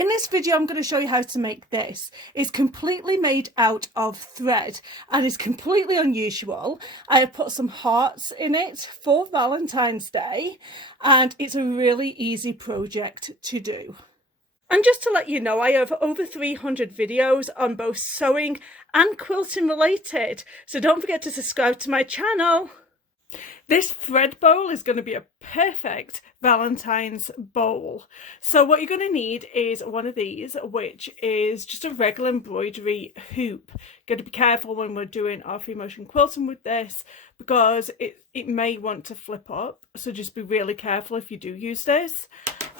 In this video, I'm going to show you how to make this. It's completely made out of thread and is completely unusual. I have put some hearts in it for Valentine's Day, and it's a really easy project to do. And just to let you know, I have over 300 videos on both sewing and quilting related, so don't forget to subscribe to my channel. This thread bowl is going to be a perfect Valentine's bowl. So what you're going to need is one of these, which is just a regular embroidery hoop. Got to be careful when we're doing our free motion quilting with this, because it may want to flip up, so just be really careful if you do use this.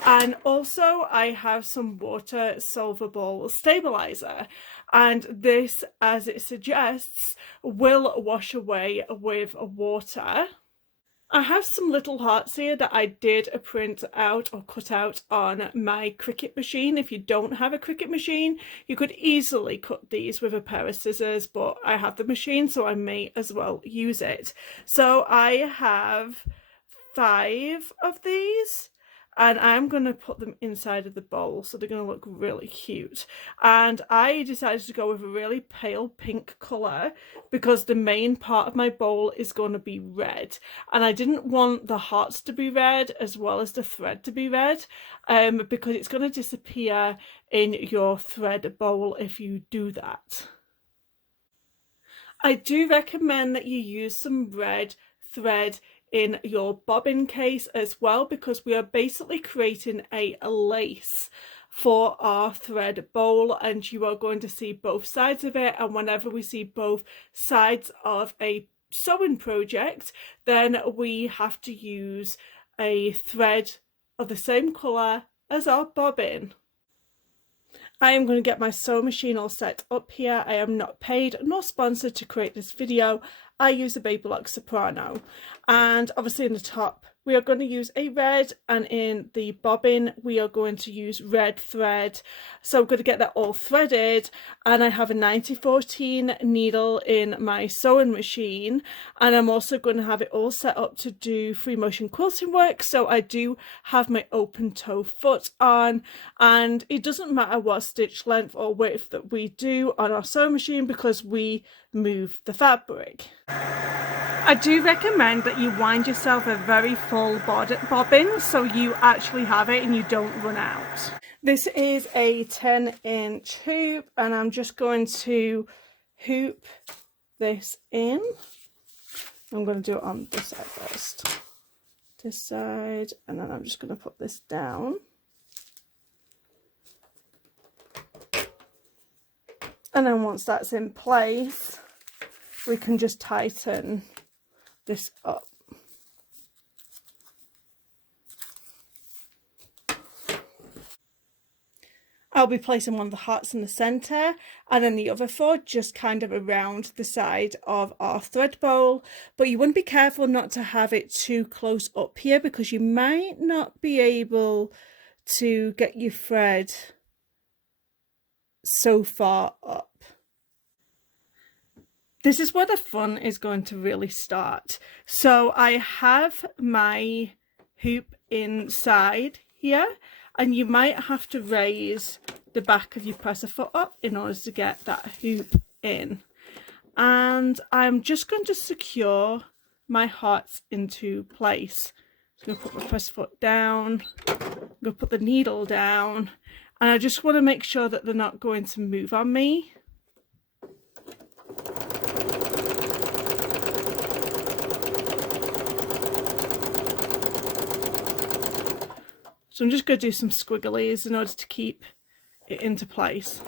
And also I have some water soluble stabilizer, and this, as it suggests, will wash away with water. I have some little hearts here that I did print out or cut out on my Cricut machine. If you don't have a Cricut machine, you could easily cut these with a pair of scissors, but I have the machine, so I may as well use it. So I have 5 of these, and I'm going to put them inside of the bowl, so they're going to look really cute. And I decided to go with a really pale pink colour because the main part of my bowl is going to be red, and I didn't want the hearts to be red as well as the thread to be red, because it's going to disappear in your thread bowl if you do that. I do recommend that you use some red thread in your bobbin case as well, because we are basically creating a lace for our thread bowl, and you are going to see both sides of it. And whenever we see both sides of a sewing project, then we have to use a thread of the same colour as our bobbin. I am going to get my sewing machine all set up here. I am not paid nor sponsored to create this video. I use a Baby Lock Soprano, and obviously in the top we are going to use a red, and in the bobbin we are going to use red thread. So I'm going to get that all threaded, and I have a 9014 needle in my sewing machine, and I'm also going to have it all set up to do free motion quilting work. So I do have my open toe foot on, and it doesn't matter what stitch length or width that we do on our sewing machine because we move the fabric. I do recommend that you wind yourself a very full bobbin so you actually have it and you don't run out. This is a 10-inch hoop, and I'm just going to hoop this in. I'm going to do it on this side first. This side, and then I'm just going to put this down. And then once that's in place, we can just tighten this up. I'll be placing one of the hearts in the centre, and then the other 4 just kind of around the side of our thread bowl. But you want to be careful not to have it too close up here, because you might not be able to get your thread so far up. This is where the fun is going to really start. So I have my hoop inside here, and you might have to raise the back of your presser foot up in order to get that hoop in. And I'm just going to secure my hearts into place. So I'm going to put my presser foot down, I'm going to put the needle down, and I just want to make sure that they're not going to move on me. So I'm just going to do some squigglies in order to keep it into place.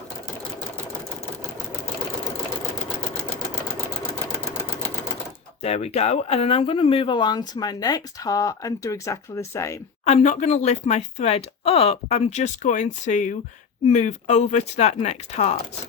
There we go. And then I'm going to move along to my next heart and do exactly the same. I'm not going to lift my thread up. I'm just going to move over to that next heart.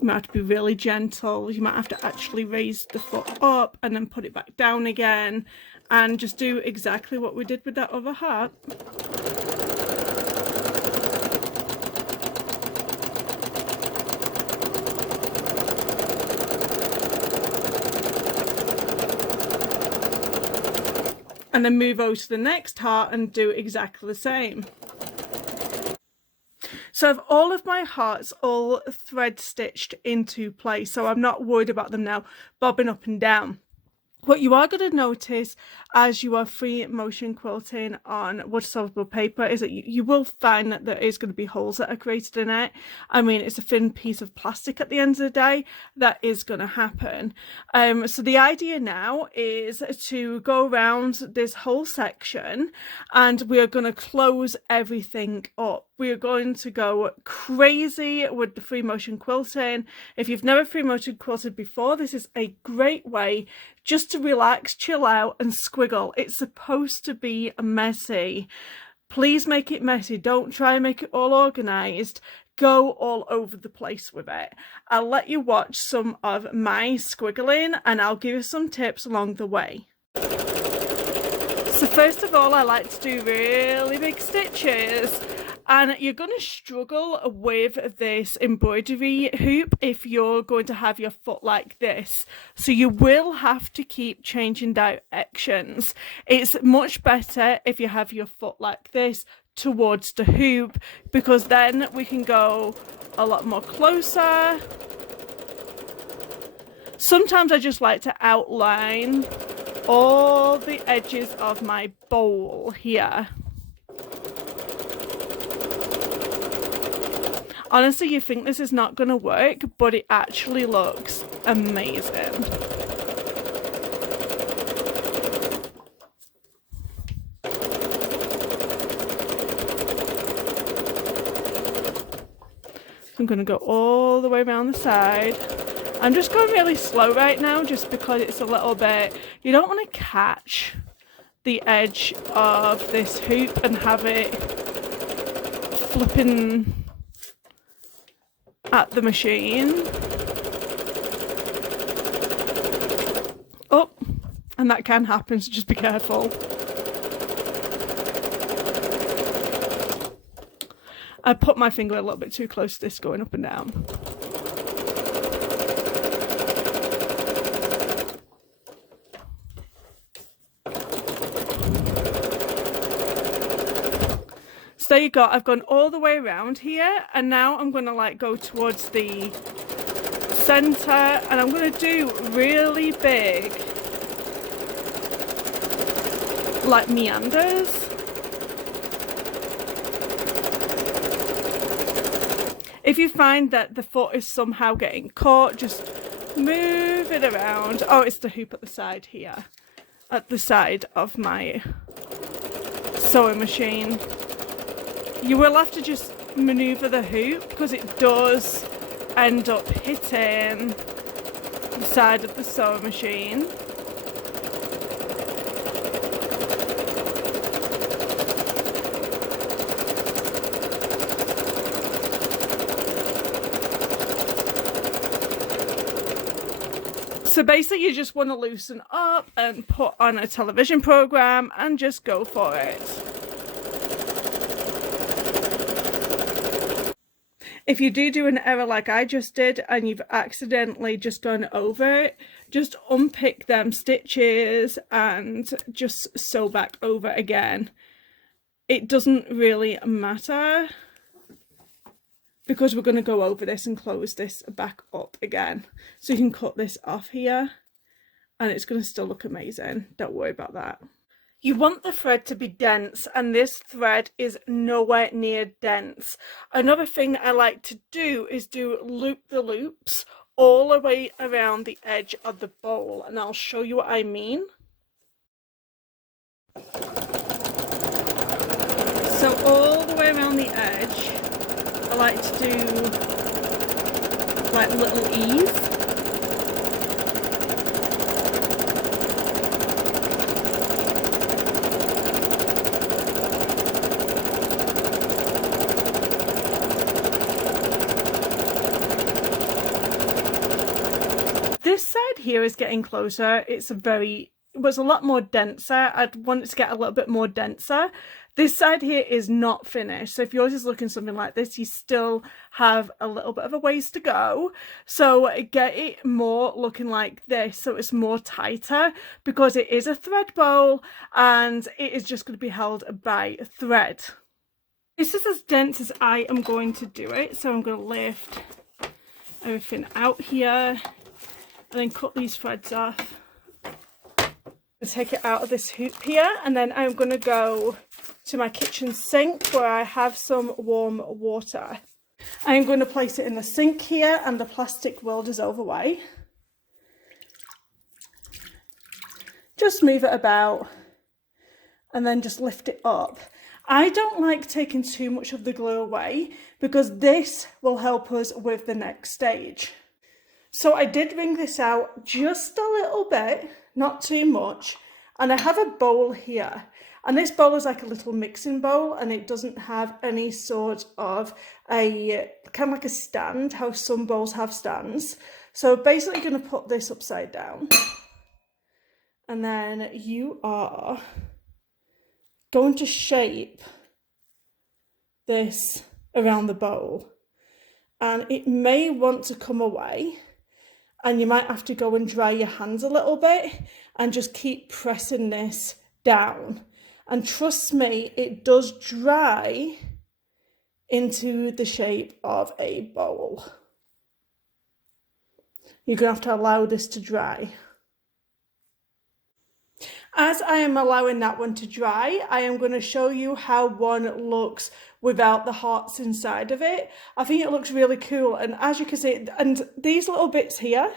You might have to be really gentle. You might have to actually raise the foot up and then put it back down again, and just do exactly what we did with that other heart. and then move over to the next heart and do exactly the same. So I have all of my hearts all thread stitched into place, so I'm not worried about them now bobbing up and down. What you are going to notice as you are free motion quilting on water soluble paper is that you will find that there is going to be holes that are created in it. I mean, it's a thin piece of plastic at the end of the day. That is going to happen. So the idea now is to go around this whole section and we are going to close everything up. We are going to go crazy with the free motion quilting. If you've never free motion quilted before, this is a great way just to relax, chill out and squiggle. It's supposed to be messy. Please make it messy. Don't try and make it all organised. Go all over the place with it. I'll let you watch some of my squiggling and I'll give you some tips along the way. So first of all, I like to do really big stitches. And you're going to struggle with this embroidery hoop if you're going to have your foot like this. So you will have to keep changing directions. It's much better if you have your foot like this towards the hoop, because then we can go a lot more closer. Sometimes I just like to outline all the edges of my bowl here. Honestly, you think this is not going to work, but it actually looks amazing. I'm going to go all the way around the side. I'm just going really slow right now just because it's a little bit... You don't want to catch the edge of this hoop and have it flipping at the machine. Oh, and that can happen, so just be careful. I put my finger a little bit too close to this going up and down. So there you go, I've gone all the way around here, and now I'm going to like go towards the centre and I'm going to do really big like meanders. If you find that the foot is somehow getting caught, just move it around. Oh, it's the hoop at the side here, at the side of my sewing machine. You will have to just manoeuvre the hoop because it does end up hitting the side of the sewing machine. So basically you just want to loosen up and put on a television program and just go for it. If you do an error like I just did and you've accidentally just gone over it, just unpick them stitches and just sew back over again. It doesn't really matter because we're going to go over this and close this back up again. So you can cut this off here and it's going to still look amazing. Don't worry about that. You want the thread to be dense, and this thread is nowhere near dense. Another thing I like to do is do loop the loops all the way around the edge of the bowl, and I'll show you what I mean. So all the way around the edge, I like to do like little E's. This side here is getting closer. It was a lot more denser. I'd want it to get a little bit more denser. This side here is not finished, so if yours is looking something like this, you still have a little bit of a ways to go. So get it more looking like this, so it's more tighter, because it is a thread bowl and it is just going to be held by thread. This is as dense as I am going to do it, so I'm going to lift everything out here and then cut these threads off. Take it out of this hoop here, and then I'm going to go to my kitchen sink where I have some warm water. I'm going to place it in the sink here, and the plastic will dissolve away. Just move it about and then just lift it up. I don't like taking too much of the glue away because this will help us with the next stage. So I did wring this out just a little bit, not too much, and I have a bowl here, and this bowl is like a little mixing bowl, and it doesn't have any sort of a kind of like a stand, how some bowls have stands. So basically going to put this upside down, and then you are going to shape this around the bowl, and it may want to come away. And you might have to go and dry your hands a little bit and just keep pressing this down. And trust me, it does dry into the shape of a bowl. You're going to have to allow this to dry. As I am allowing that one to dry, I am going to show you how one looks without the hearts inside of it. I think it looks really cool, and as you can see, and these little bits here,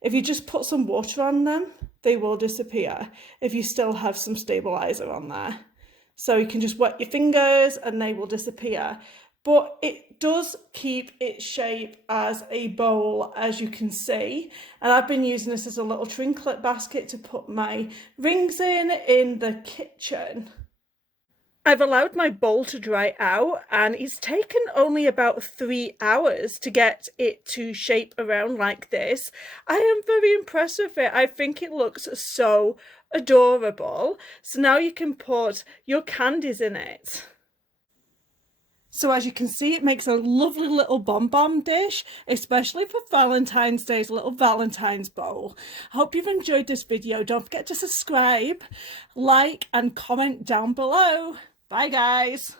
if you just put some water on them, they will disappear if you still have some stabilizer on there. So you can just wet your fingers and they will disappear. But it does keep its shape as a bowl, as you can see. And I've been using this as a little trinket basket to put my rings in the kitchen. I've allowed my bowl to dry out, and it's taken only about 3 hours to get it to shape around like this. I am very impressed with it. I think it looks so adorable. So now you can put your candies in it. So as you can see, it makes a lovely little bonbon dish, especially for Valentine's Day's little Valentine's bowl. I hope you've enjoyed this video. Don't forget to subscribe, like and comment down below. Bye guys.